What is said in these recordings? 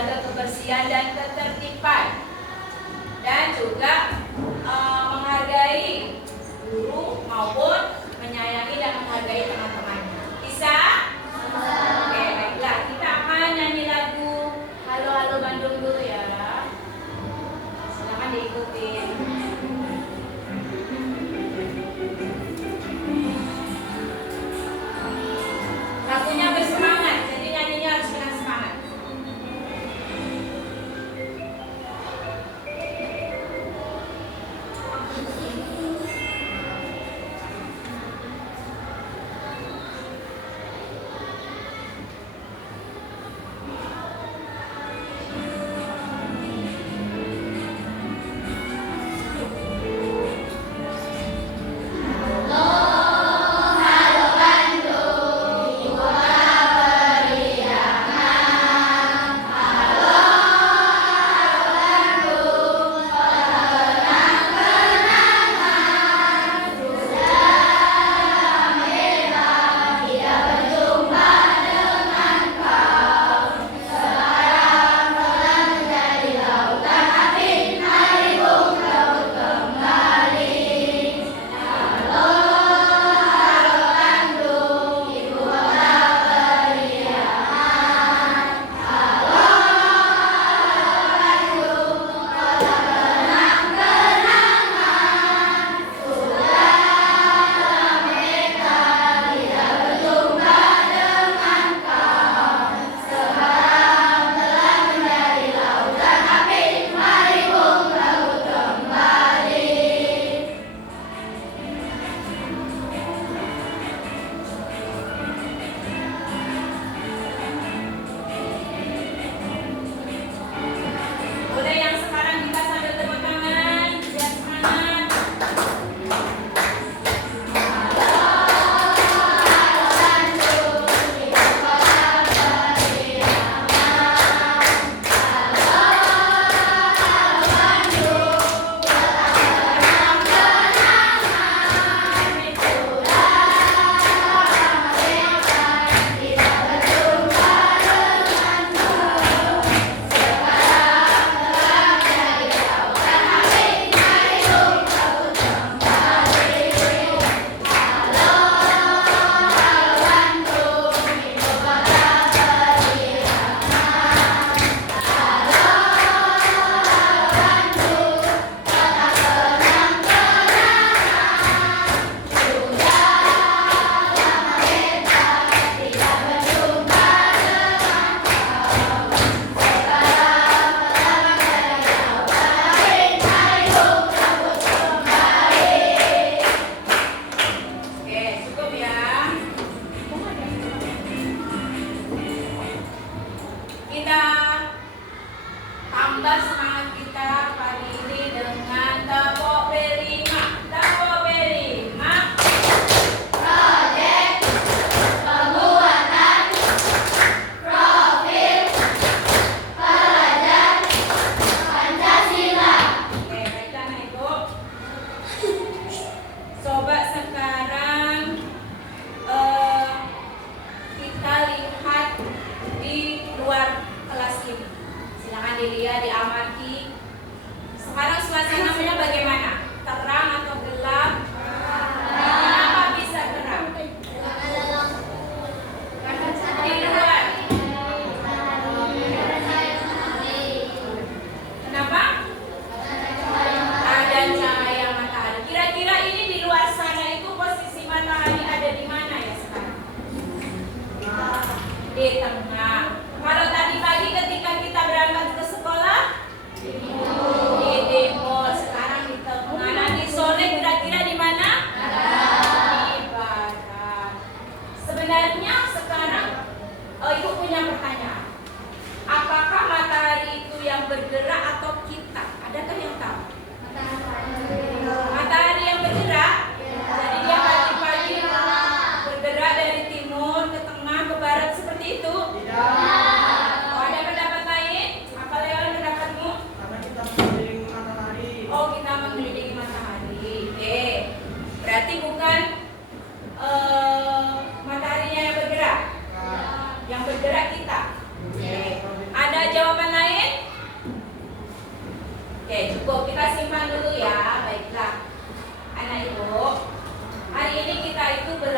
menjaga kebersihan dan ketertiban, dan juga menghargai guru maupun menyayangi dan menghargai teman-temannya. Bisa? Oke, baiklah, kita akan nyanyi lagu Halo Halo Bandung dulu ya. Silakan diikuti. Lagunya bersemangat, jadi nyanyinya harus dengan semangat.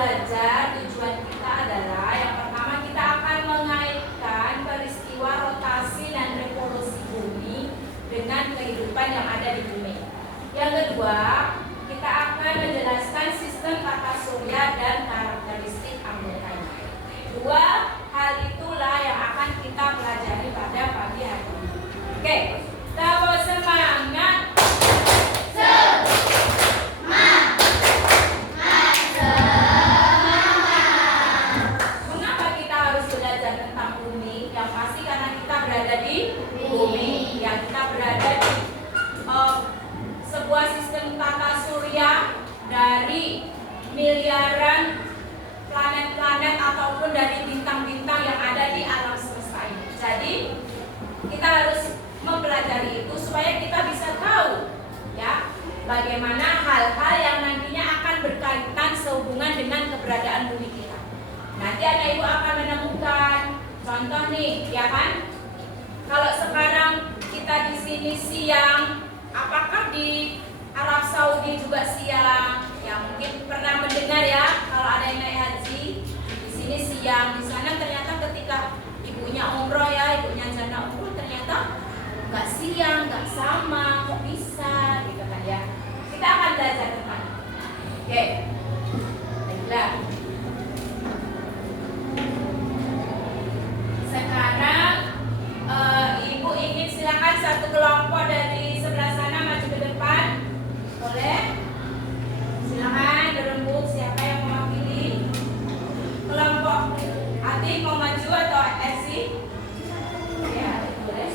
belajar, tujuan kita adalah yang pertama kita akan mengaitkan peristiwa rotasi dan revolusi bumi dengan kehidupan yang ada di bumi. Yang kedua, kita akan menjelaskan sistem tata surya dan karakteristik anggotanya. Dua hal itulah yang akan kita pelajari pada pagi hari ini. Oke, kita semangat. Mengapa kita harus belajar tentang bumi? Yang pasti karena kita berada di bumi, yang kita berada di sebuah sistem tata surya dari miliaran planet-planet ataupun dari bintang-bintang yang ada di alam semesta ini. Jadi kita harus mempelajari itu supaya kita bisa tahu ya bagaimana hal-hal yang nantinya akan berkaitan sehubungan dengan keberadaan bumi kita. Nanti anak ibu akan menemukan contoh nih, ya kan? Kalau sekarang kita di sini siang, apakah di Arab Saudi juga siang? Ya mungkin pernah mendengar ya, kalau ada yang naik haji di sini siang, di sana ternyata ketika ibunya umroh ya, ibunya janda umroh ternyata nggak siang, nggak sama, kok bisa gitu kan ya. Kita akan belajar tentang. Oke, baiklah. Sekarang ibu ingin silakan satu kelompok dari sebelah sana maju ke depan, boleh? Silakan berembuk siapa yang mau pilih. Kelompok Atik mau maju atau Esi? Ya, boleh.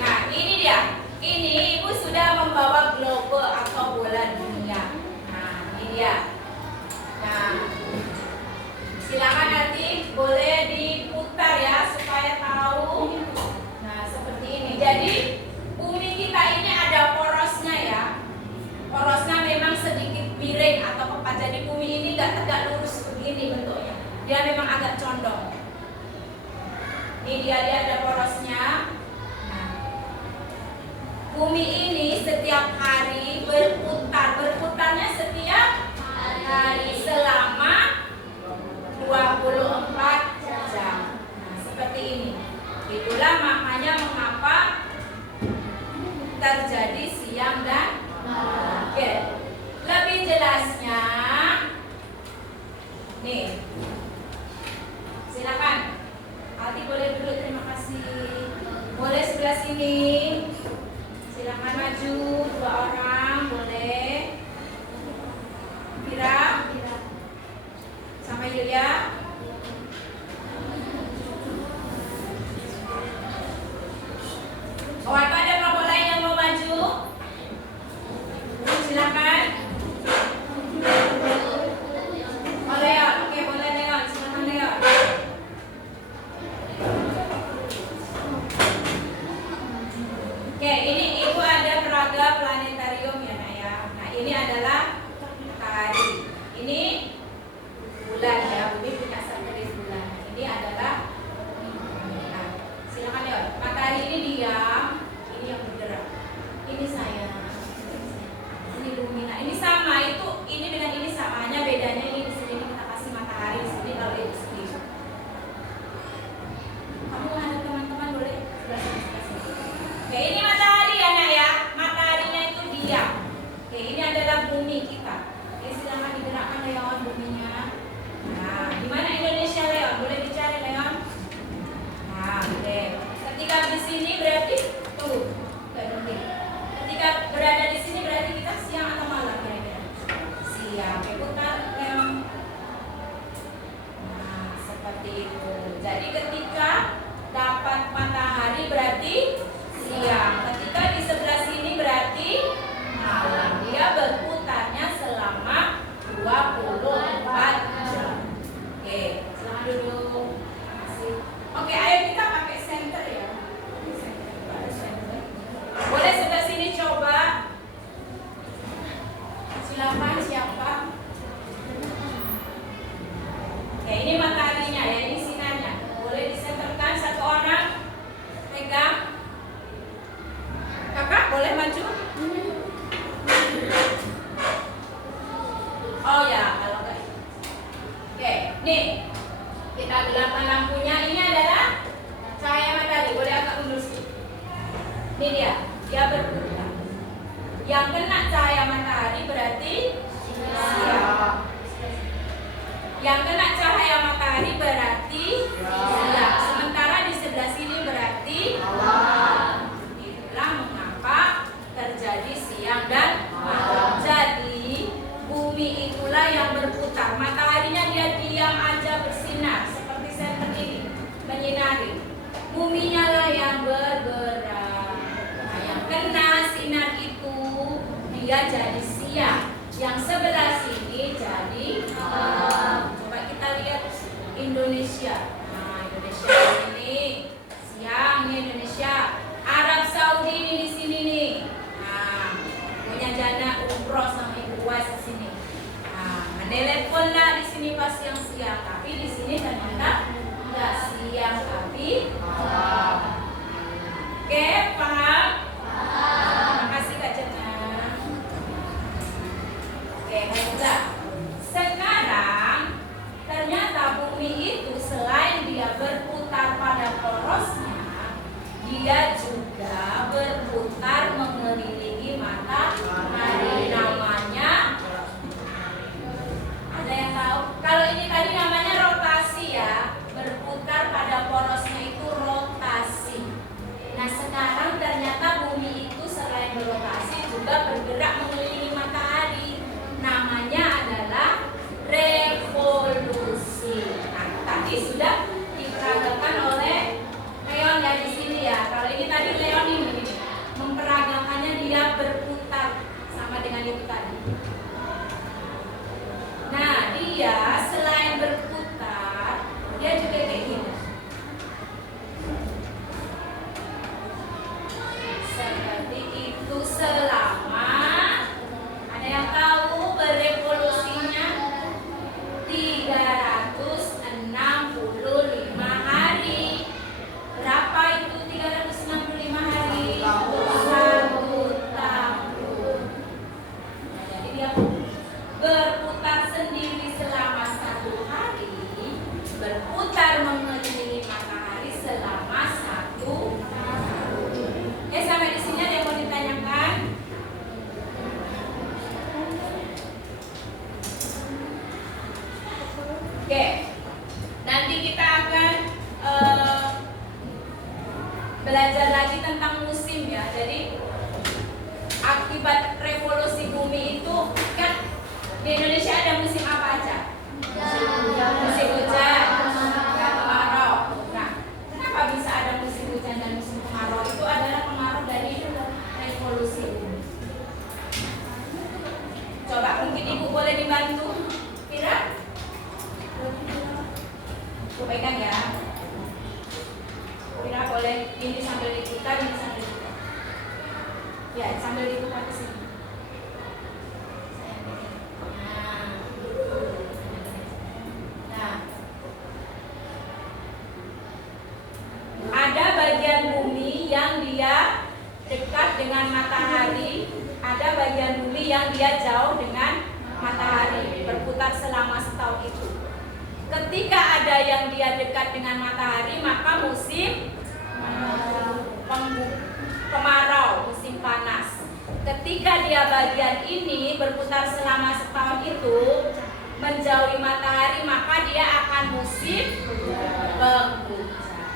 Nah, ini dia. Ini ibu sudah membawa globe atau bola dunia. Nah, ini dia. Nah, silakan nanti boleh diputar ya supaya tahu. Nah, seperti ini. Jadi bumi kita ini ada porosnya ya. Porosnya memang sedikit miring atau kepat. Jadi bumi ini nggak tegak lurus begini bentuknya. Dia memang agak condong. Ini dia ada porosnya. Nah, bumi ini setiap hari berputar. Berputarnya setiap hari selama 24 jam. Nah, seperti ini. Itulah makanya mengapa terjadi siang dan malam. Oke. Lebih jelasnya nih. Silakan. Alti boleh duduk, terima kasih. Boleh sebelah sini. Silakan maju dua orang, boleh. Kira sampai Yulia. Oh, apa ada kelompok lain yang mau maju? Silakan. Oh, Leon, oke boleh Leon, silakan Leon. Oke, ini ibu ada peraga planetarium ya Nak ya. Nah, ini adalah matahari. Ini bulan ya, bumi punya satelit bulan. Ini adalah nah, silakan Leon. Matahari ini diam, ini yang bergerak. Ini saya. Ini Lumina. Ini sama itu, ini dengan ini sama, hanya bedanya ini di sini kita kasih matahari, di sini kalau itu sendiri. Kamu ada teman-teman boleh sebelah sini. Oke, ini matahari ya Nak ya. Mataharinya itu diam. Oke, ini adalah bumi kita. Oke, silakan digerakkan Leon buminya. Nah, di mana Indonesia Leon? Boleh dicari Leon. Nah, oke. Ketika di sini berarti tuh, berhenti. Ketika berada di sini berarti kita siang atau malam kira-kira? Siang. Oke, putar Leon. Nah, seperti itu. Jadi ketika dapat matahari berarti siang. Ketika di sebelah sini berarti malam. Dia berputarnya selama 24 jam. Oke, silakan duduk. Terima kasih. Oke, ayo kita pakai center ya. Boleh sebelah sini coba. Silakan siapa? Oke, ini mataharinya ya, ini sinarnya. Boleh disenterkan satu orang. Pegang. Kakak boleh maju? Yang kena cahaya matahari berarti siang. Sementara di sebelah sini berarti malam. Itulah mengapa terjadi siang dan malam. Jadi bumi itulah yang berputar. Mataharinya dia diam aja bersinar seperti senter ini menyinari. Buminya lah yang bergerak. Nah, yang kena sinar itu dia jadi siang. Yang sebelah sini jadi malam. Coba kita lihat Indonesia. Nah, Indonesia ini siang nih Indonesia. Arab Saudi ini di sini nih. Nah, punya jana umroh sama Ibu Was di sini. Nah, menelepon lah di sini pas siang-siang. Tapi di sini ternyata nggak siang tapi malam. Oke, paham? Terima kasih Kak Jana. Oke, baiklah. Sekarang ternyata bumi itu selain dia berputar pada porosnya, dia juga berputar mengelilingi matahari. Namanya, ada yang tahu? Kalau ini tadi namanya rotasi ya, berputar pada porosnya itu rotasi. Nah sekarang ternyata bumi itu selain berotasi juga bergerak mengelilingi matahari. Namanya adalah revolusi. Nah tadi sudah diperagakan oleh Leon ya di sini ya. Kalau ini tadi Leon ini memperagakannya dia berputar sama dengan itu tadi. Nah dia selain berputar dia juga kayak gini. Seperti itu selama, ada yang tahu berevolusinya 365 hari. Berapa itu 365 hari? 1 tahun. Jadi dia berputar sendiri selama 1 hari, berputar mengelilingi matahari selama 1 tahun. Sampai di sini ada yang mau ditanyakan? Oke, nanti kita akan belajar lagi tentang musim ya. Jadi akibat revolusi bumi itu kan di Indonesia ada musim apa aja? Musim hujan dan kemarau. Nah, kenapa bisa ada musim hujan dan musim kemarau? Itu adalah pengaruh dari revolusi bumi. Coba mungkin Ibu boleh dibantu, Kira? Pegang ya. Kira boleh ini sambil diputar, ini sambil diputar. Ya, sambil diputar ke sini. Nah, ada bagian bumi yang dia dekat dengan matahari, ada bagian bumi yang dia jauh dengan matahari, berputar selama setahun itu. Ketika ada yang dia dekat dengan matahari, maka musim kemarau, musim panas. Ketika dia bagian ini berputar selama setahun itu menjauhi matahari, maka dia akan musim penghujan.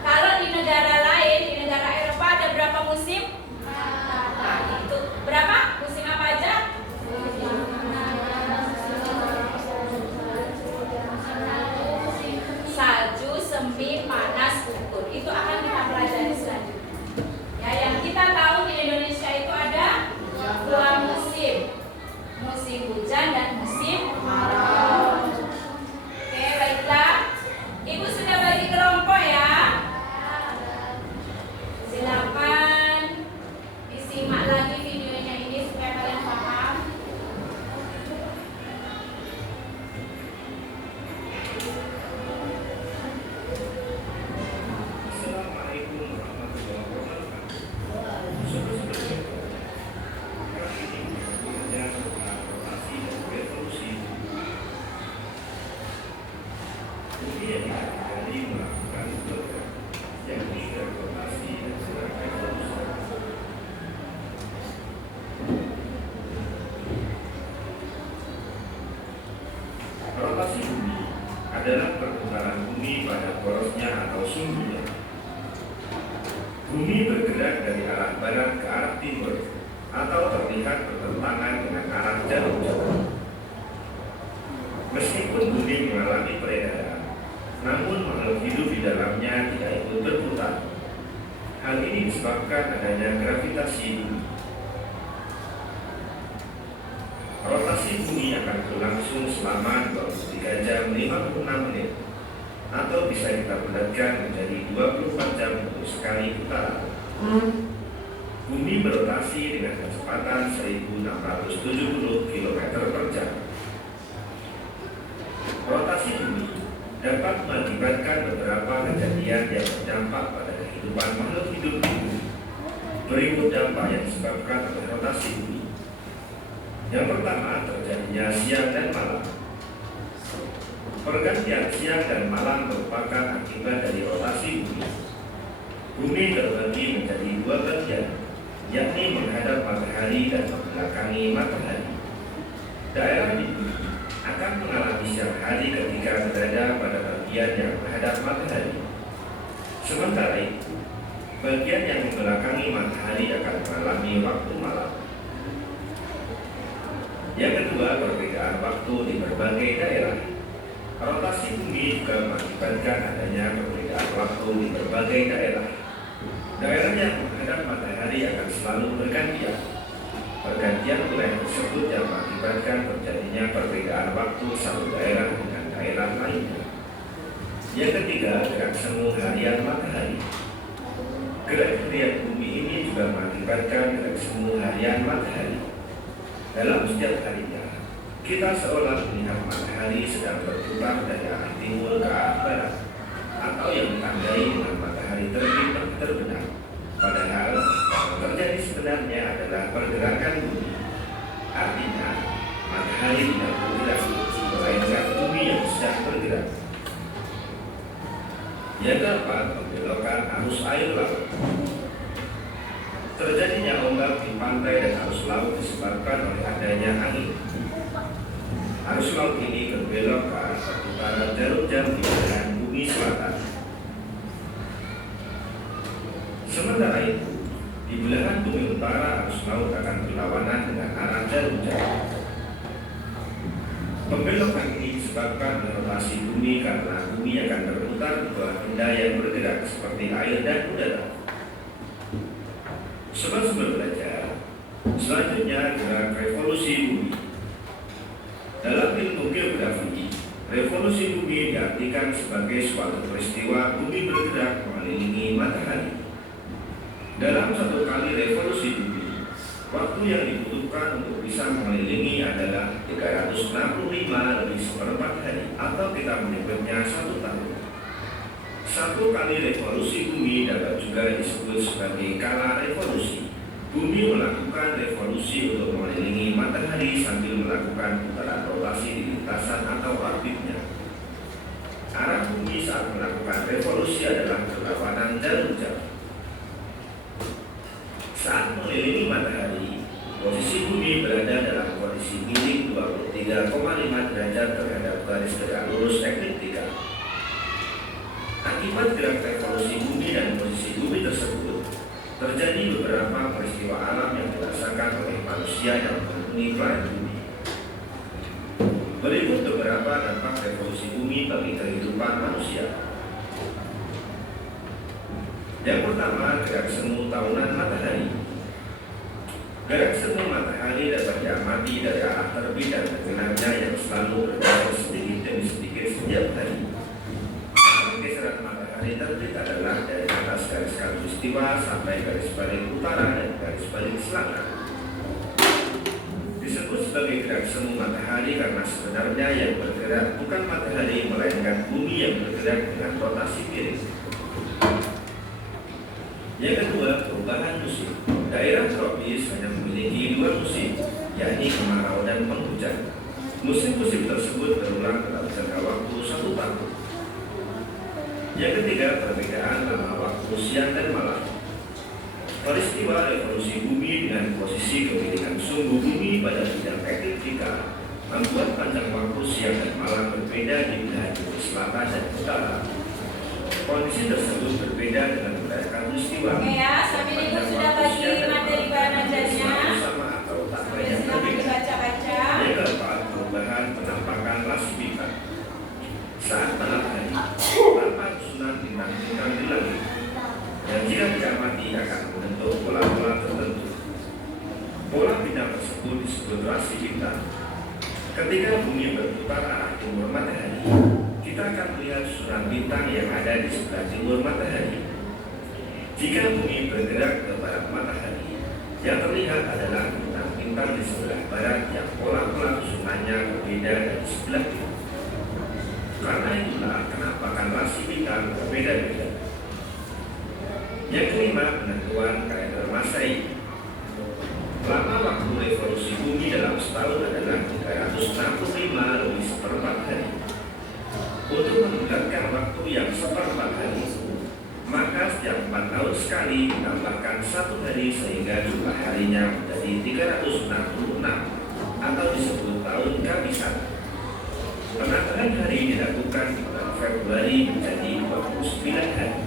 Kalau di negara lain, di negara Eropa ada berapa musim? Nah, itu berapa? Musim apa aja? Salju, semi, panas, gugur. Itu akan kita pelajari selanjutnya. Ya, yang kita tahu di Indonesia itu ada 2 musim. Musim hujan dan musim kemarau. Oke, baiklah. Ibu sudah bagi kelompok ya. Silakan disimak lagi videonya adalah perputaran bumi pada porosnya atau sumbunya. Bumi bergerak dari arah barat ke arah timur atau terlihat bertentangan dengan arah jarum jam. Meskipun bumi mengalami peredaran, namun makhluk hidup di dalamnya tidak ikut berputar. Hal ini disebabkan adanya gravitasi bumi. Rotasi bumi akan berlangsung selama 23 jam 56 menit atau bisa kita bulatkan menjadi 24 jam untuk sekali putaran. Bumi berotasi dengan kecepatan 1670 km per jam. Rotasi bumi dapat mengakibatkan beberapa kejadian yang berdampak pada kehidupan makhluk hidup di bumi. Berikut dampak yang disebabkan oleh rotasi bumi. Yang pertama, terjadinya siang dan malam. Pergantian siang dan malam merupakan akibat dari rotasi bumi. Bumi terbagi menjadi dua bagian, yakni menghadap matahari dan membelakangi matahari. Daerah di bumi akan mengalami siang hari ketika berada pada bagian yang menghadap matahari. Sementara itu, bagian yang membelakangi matahari akan mengalami waktu malam. Yang kedua, perbedaan waktu di berbagai daerah. Rotasi bumi juga mengakibatkan adanya perbedaan waktu di berbagai daerah. Daerah yang menghadap matahari akan selalu bergantian. Pergantian wilayah tersebut yang mengakibatkan terjadinya perbedaan waktu satu daerah dengan daerah lainnya. Yang ketiga, gerak semu harian matahari. Gerak harian bumi ini juga mengakibatkan gerak semu harian matahari. Dalam setiap harinya, kita seolah melihat matahari sedang berputar dari arah timur ke arah barat, atau yang ditandai dengan matahari terbit dan terbenam. Padahal, yang terjadi sebenarnya adalah pergerakan bumi. Artinya, matahari tidak bergerak, melainkan bumi yang sedang bergerak. Yang keempat, pembelokan arus air laut. Terjadinya ombak di pantai dan arus laut disebabkan oleh adanya angin. Arus laut ini berbelok ke arah perputaran jarum jam di belahan bumi selatan. Sementara itu, di belahan bumi utara arus laut akan berlawanan dengan arah jarum jam. Pembelokan ini disebabkan oleh rotasi bumi karena bumi akan berputar di bawah benda yang bergerak seperti air dan udara. Sobat-sobat belajar, selanjutnya gerak revolusi bumi. Dalam ilmu geografi, revolusi bumi diartikan sebagai suatu peristiwa bumi bergerak mengelilingi matahari. Dalam satu kali revolusi bumi, waktu yang dibutuhkan untuk bisa mengelilingi adalah 365 lebih seperempat hari, atau kita menyebutnya 1 tahun. Satu kali revolusi bumi dapat juga disebut sebagai kala revolusi. Bumi melakukan revolusi untuk mengelilingi matahari sambil melakukan putaran rotasi di lintasan atau orbitnya. Arah bumi saat melakukan revolusi adalah berlawanan jarum jam. Saat mengelilingi matahari, posisi bumi berada dalam kondisi miring 23,5 derajat terhadap garis tegak lurus ekliptika. Akibat gerak revolusi bumi dan posisi bumi tersebut, terjadi beberapa peristiwa alam yang dirasakan oleh manusia yang menghuni planet bumi. Berikut beberapa dampak revolusi bumi bagi kehidupan manusia. Yang pertama, gerak semu tahunan matahari. Gerak semu matahari dapat diamati dari arah terbit dan tenggelamnya yang selalu bergerak sedikit demi sedikit setiap hari. Geseran matahari terbit adalah dari atas garis khatulistiwa sampai garis balik utara dan garis balik selatan. Disebut sebagai gerak semu matahari karena sebenarnya yang bergerak bukan matahari melainkan bumi yang bergerak dengan rotasi miring. Yang kedua, perubahan musim. Daerah tropis hanya memiliki 2 musim, yakni kemarau dan penghujan. Musim-musim tersebut berulang dalam jangka waktu 1 tahun. Yang ketiga, perbedaan lama waktu siang dan malam. Peristiwa revolusi bumi dengan posisi kemiringan sumbu bumi pada bidang ekliptika membuat panjang waktu siang dan malam berbeda di wilayah selatan dan utara. Kondisi tersebut berbeda dengan wilayah katulistiwa. Oke ya, sambil Ibu sudah bagi materi bahan ajarnya. Sama atau tak Oke, banyak silakan berbeda. dibaca-baca. Yang keempat, perubahan penampakan rasi bintang saat malam hari tanpa susunan bintang-bintang di langit. Dan jika diamati akan membentuk pola-pola tertentu. Pola bintang tersebut disebut rasi bintang. Ketika bumi berputar arah timur matahari, kita akan melihat susunan bintang yang ada di sebelah timur matahari. Jika bumi bergerak ke barat matahari, yang terlihat adalah bintang-bintang di sebelah barat yang pola-pola susunannya berbeda dari sebelah timur. Karena itulah penampakan rasi bintang berbeda-beda. Yang kelima, penentuan kalender Masehi. Lama waktu revolusi bumi dalam setahun adalah 365 lebih seperempat hari. Untuk membulatkan waktu yang seperempat hari, maka setiap 4 tahun sekali ditambahkan 1 hari sehingga jumlah harinya menjadi 366 atau disebut tahun kehabisan. Penambahan hari dilakukan di bulan Februari menjadi 29 hari.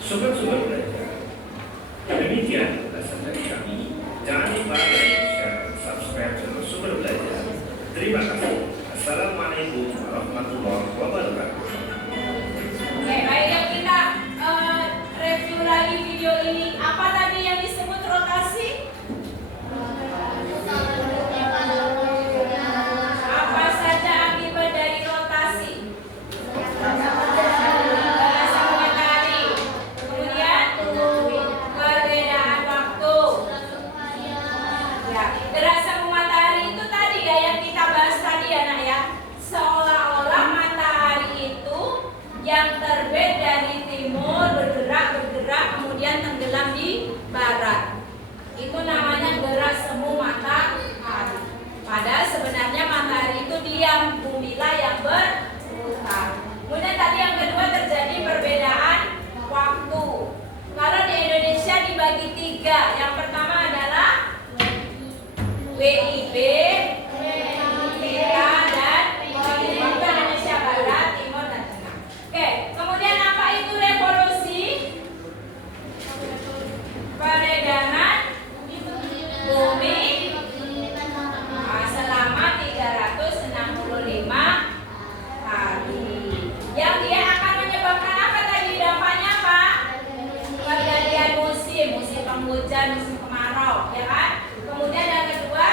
Sobat-sobat belajar, demikian ulasan dari kami. Jangan lupa like, share, dan subscribe channel Sumber Belajar. Terima kasih. Assalamualaikum warahmatullahi wabarakatuh. Oke, baik, yang kita review lagi video ini. Apa tadi yang disebut rotasi? Apa saja akibat dari rotasi? Gerasa matahari. Kemudian perbedaan waktu. Ya, gerasa matahari itu tadi ya yang kita bahas tadi ya nak ya. Seolah-olah matahari itu yang terbit dari timur bergerak kemudian tenggelam di barat. Itu namanya gerak semu matahari. Padahal sebenarnya matahari itu diam, bumilah yang berputar. Kemudian tadi yang kedua terjadi perbedaan waktu. Kalau di Indonesia dibagi 3. Yang pertama adalah WIB, kita dan waktu Indonesia Barat, Timur dan Tengah. Oke, kemudian apa itu revolusi? Peredaran bumi selama 365 hari. Yang dia akan menyebabkan apa tadi dampaknya apa? Pergantian musim penghujan, musim kemarau, ya kan? Kemudian yang kedua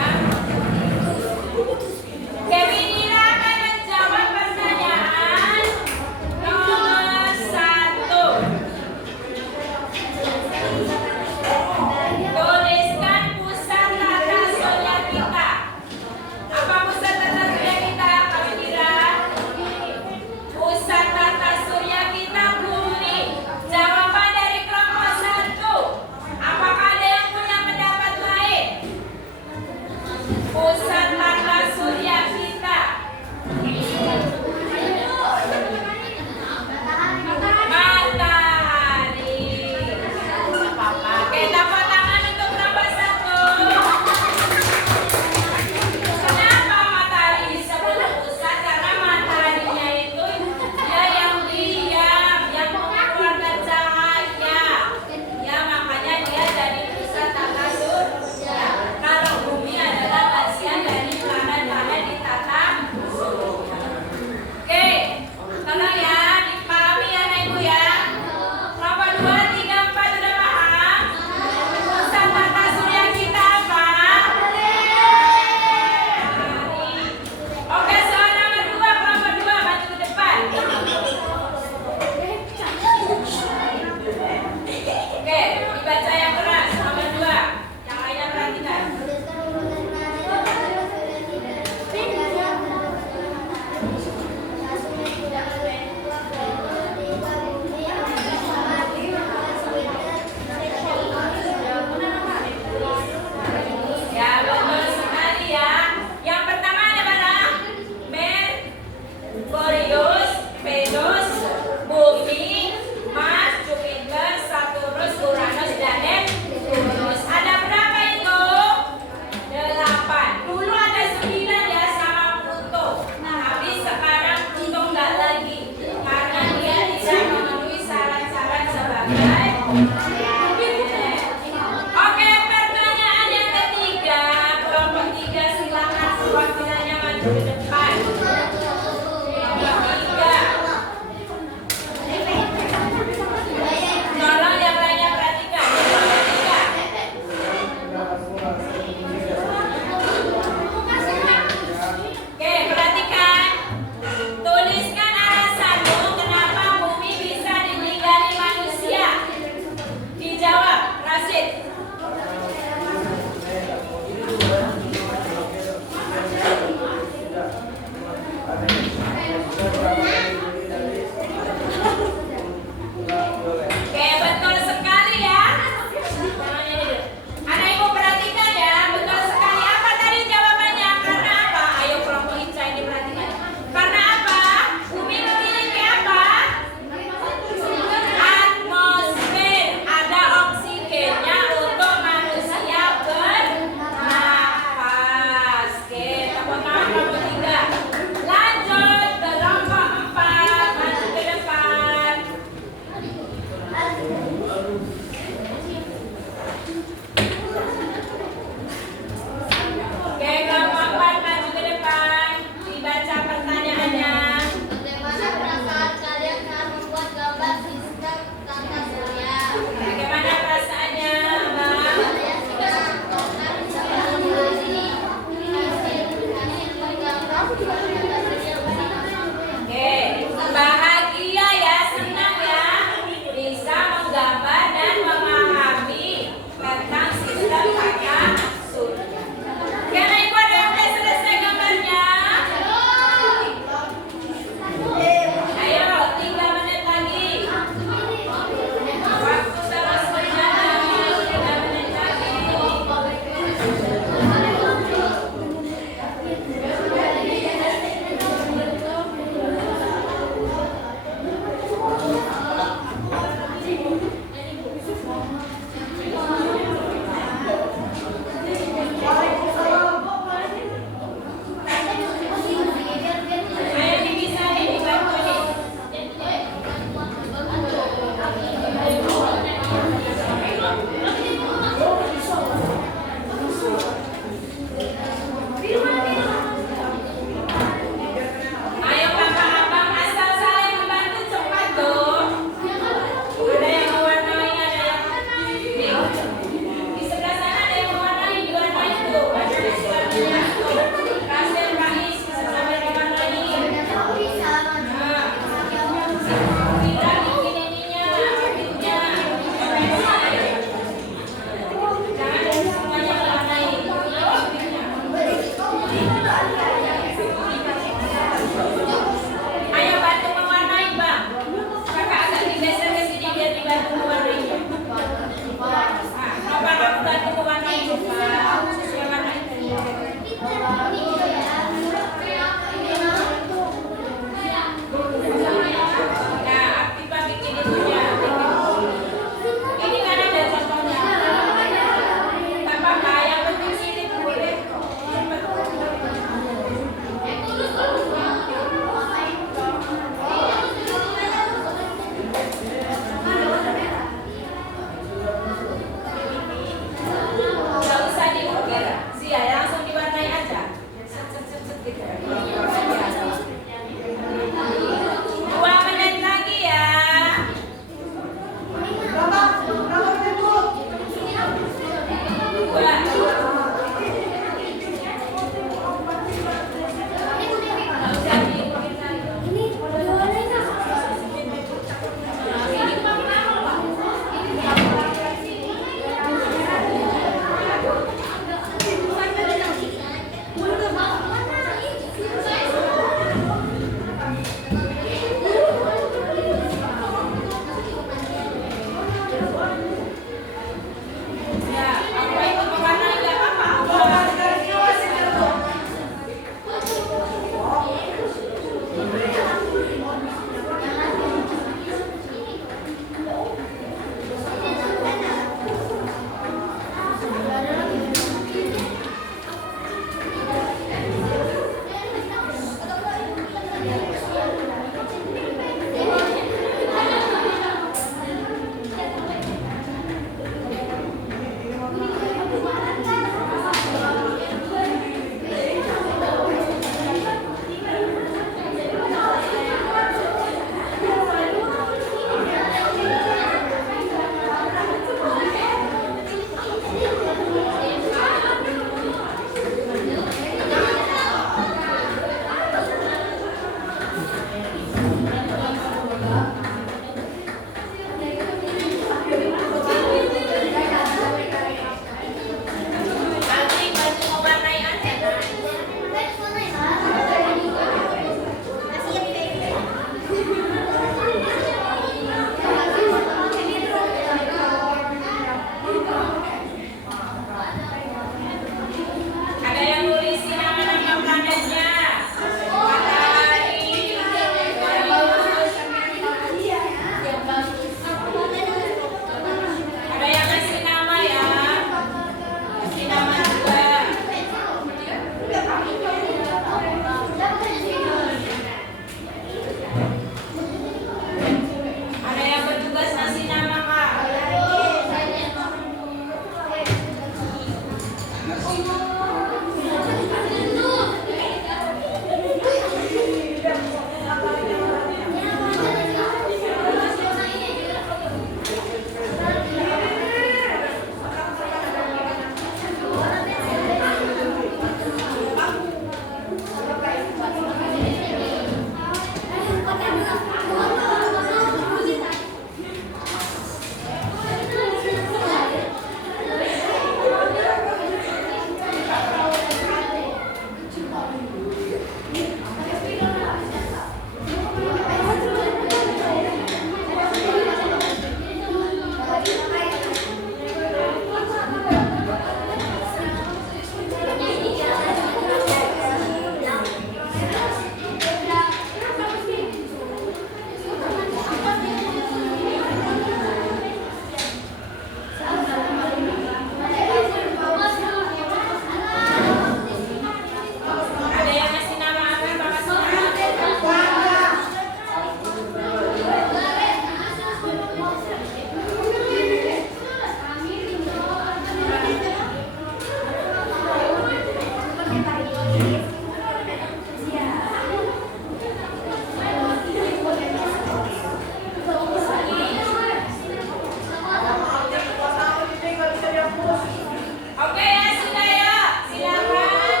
Oke ya, sudah ya. Silakan.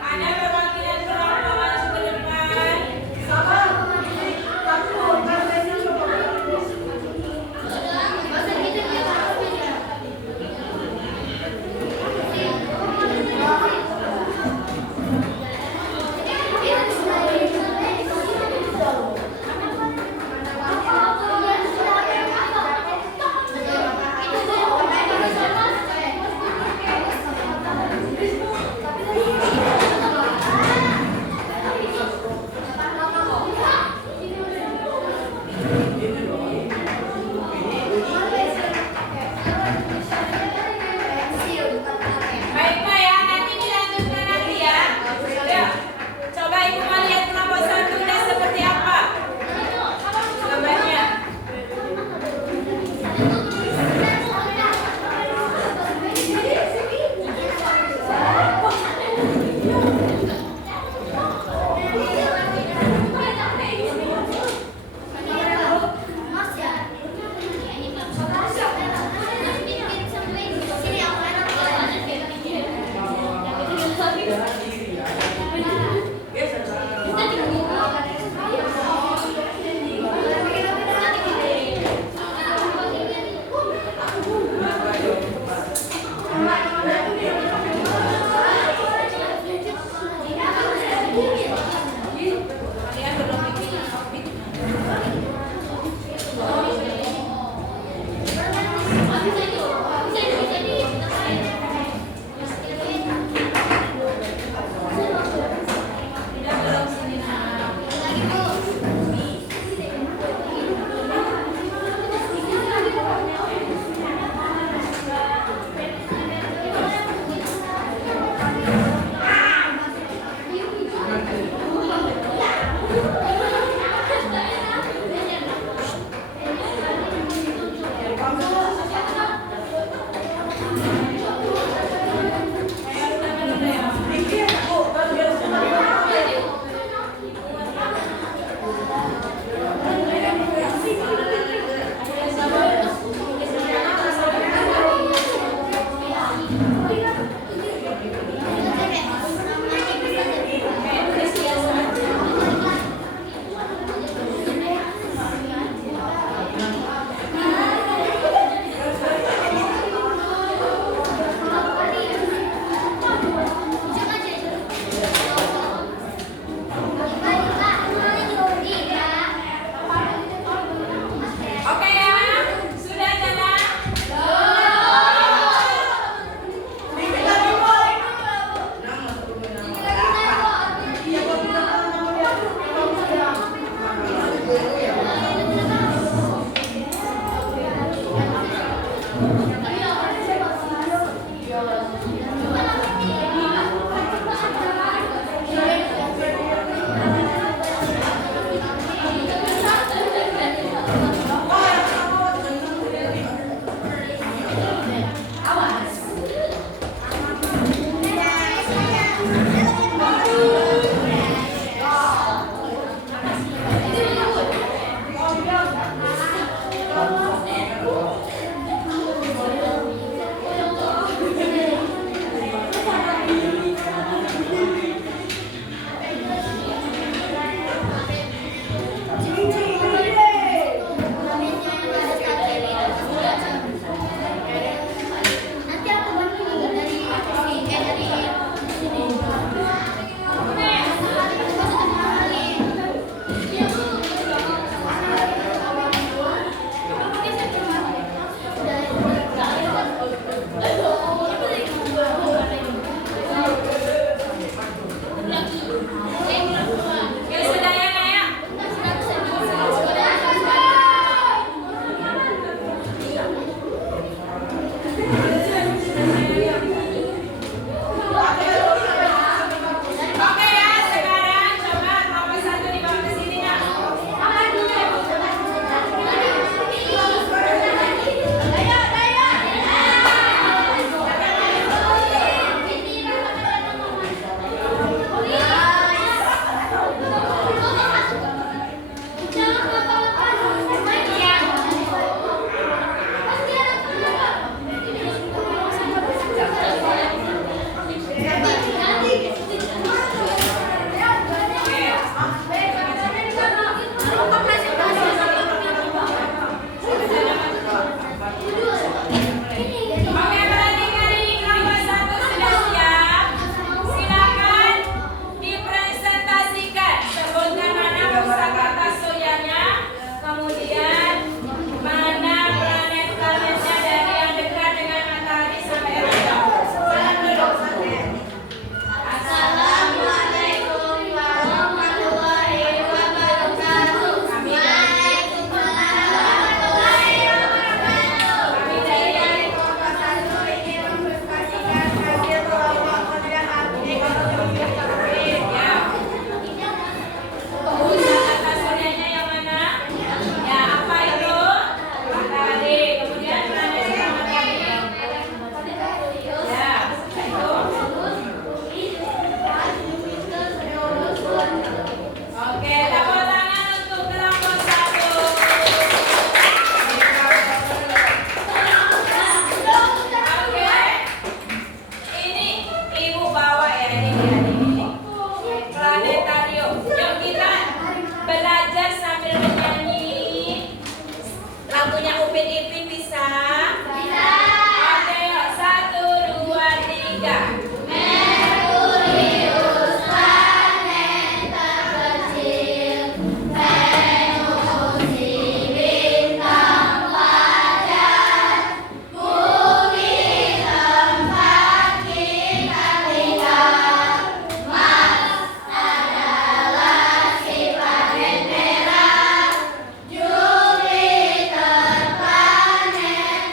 Ada perwakilan kelompok maju ke depan. Upin Ipin bisa? Bisa. Oke, yuk. 1, 2, 3. Merkurius planet terkecil, Venus si bintang fajar, bumi tempat kita tinggal. Mars adalah si planet merah, Jupiter planet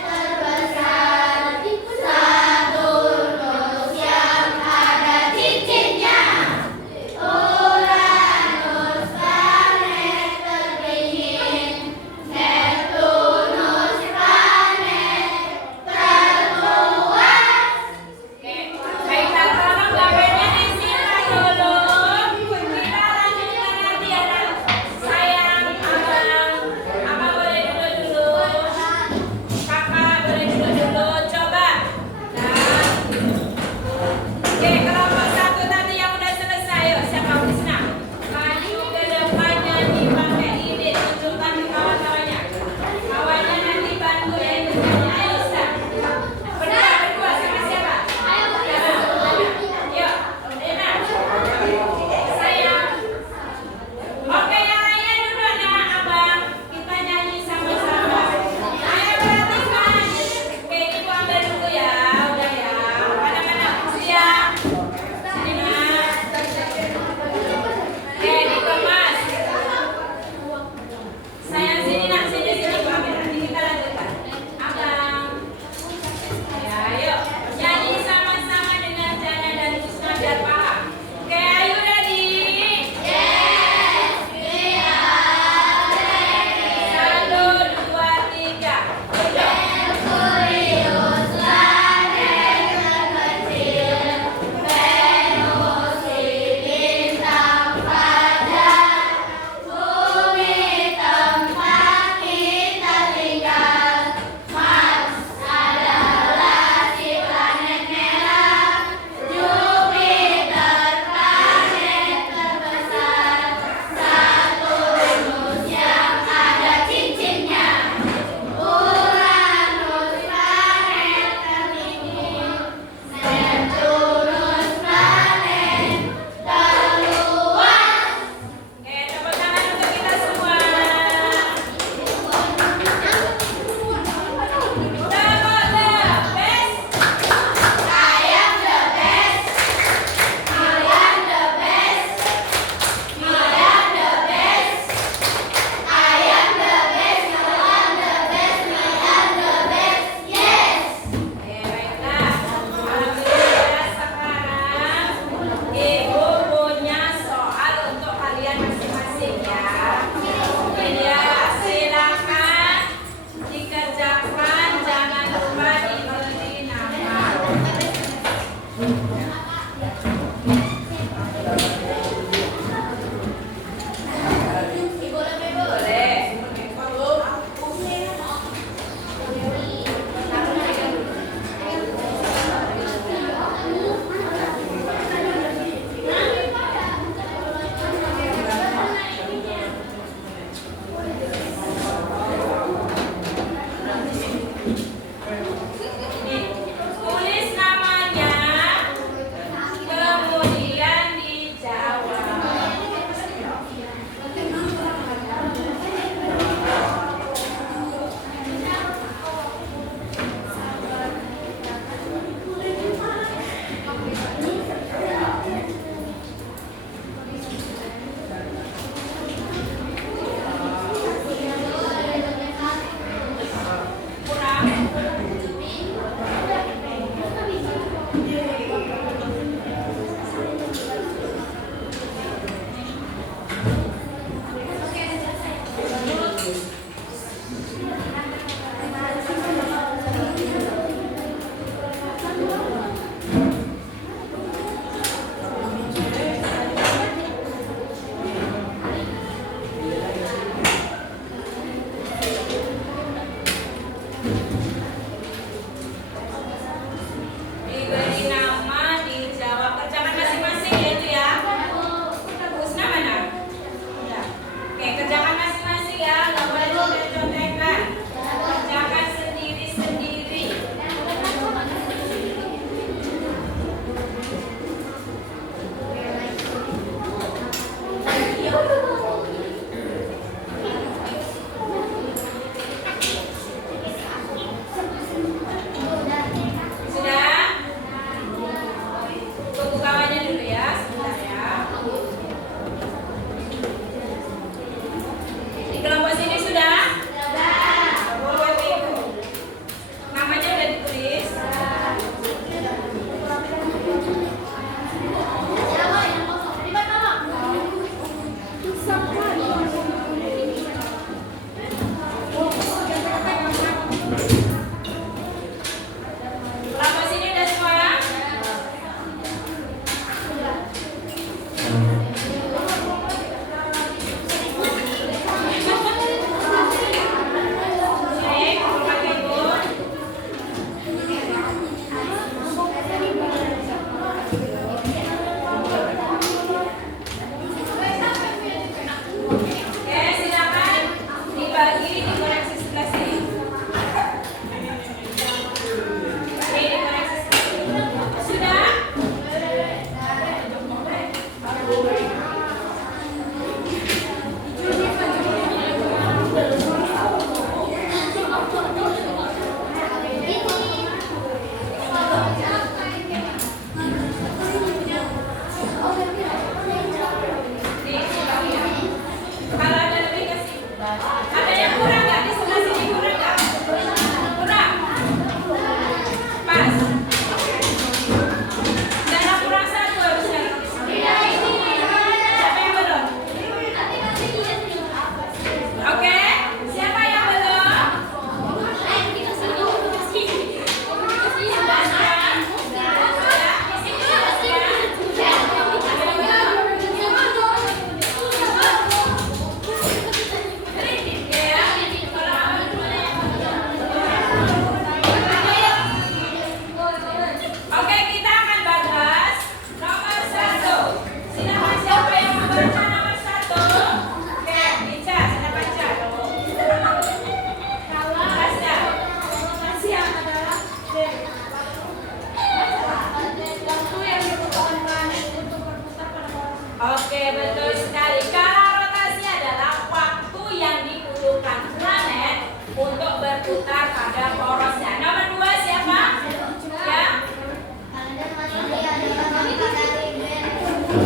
berputar pada porosnya. Nomor 2 siapa? Ya.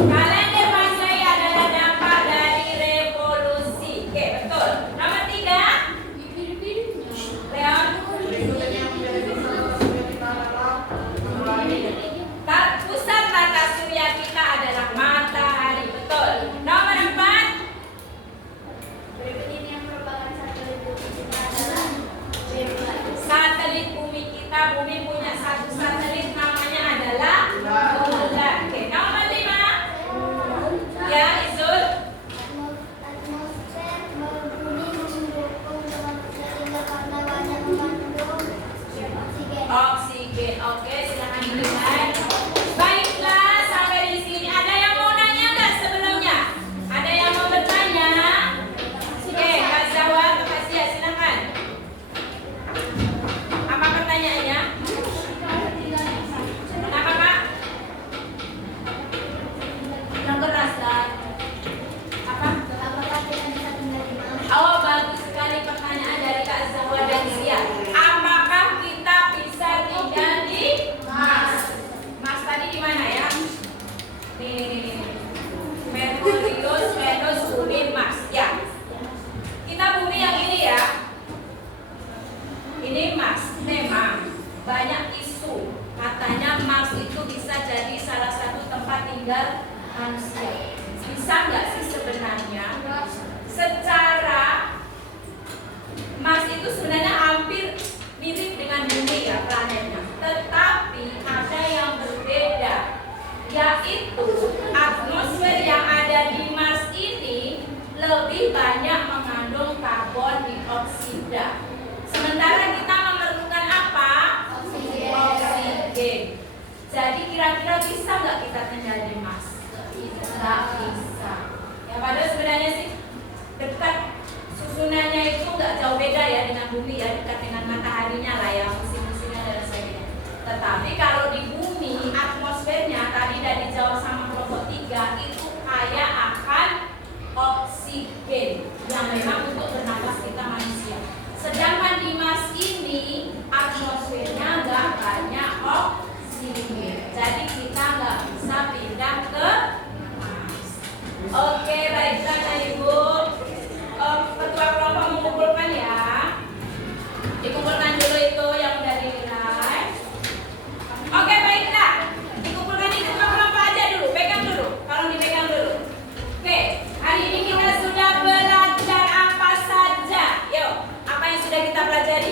Kalender Masehi adalah dampak dari revolusi. Oke, betul. Nomor 3. Leon. Pusat tata surya kita adalah matahari. Betul. Nomor 4. Satelit bumi kita, bumi punya satu satelit namanya adalah bulan. Oke, nomor 5. Ya, Izul. Atmosfer bumi mendukung sehingga karena banyak mengandung oksigen. Oksigen. Oke, silakan dilihat. Baiklah, sampai di sini ada yang mau nanya nggak sebelumnya? Ada yang mau bertanya? Oke, Kak Zawa, Kak Sia, silakan. Apa pertanyaannya? Kenapa, Kak? Yang keras, Kak. Apa? Apakah kita bisa tinggal di Mars? Oh, bagus sekali pertanyaan dari Kak Zawa dan Sia. Apakah kita bisa tinggal di Mars? Mars tadi di mana ya? Nih. Merkurius, Venus, Bumi, Mars. Ya. Kita bumi yang ini ya. Ini Mars. Memang banyak isu. Katanya Mars itu bisa jadi salah satu tempat tinggal manusia. Bisa nggak sih sebenarnya? Secara Mars itu sebenarnya hampir mirip dengan bumi ya planetnya. Tetapi ada yang berbeda, yaitu atmosfer yang ada di Mars ini lebih banyak mengandung karbon dioksida. Sementara kita memerlukan apa? Oksigen. Jadi kira-kira bisa nggak kita tinggal di Mars? Nggak bisa. Ya padahal sebenarnya sih dekat, susunannya itu nggak jauh beda ya dengan bumi ya, dekat dengan mataharinya lah ya, musim-musimnya dan sebagainya. Tetapi kalau di bumi atmosfernya tadi udah dijawab sama kelompok 3 itu kaya akan oksigen yang memang untuk bernapas kita manusia. Sedangkan di Mars ini atmosfernya nggak banyak oksigen, jadi kita nggak bisa pindah ke Mars. Oke, baiklah Kak Ibu. Ketua kelompok mengumpulkan ya. Dikumpulkan dulu itu yang udah dinilai. Oke, baiklah. Dikumpulkan di ketua kelompok aja dulu. Pegang dulu. Tolong dipegang dulu. Oke, hari ini kita sudah belajar apa saja? Yuk, apa yang sudah kita pelajari?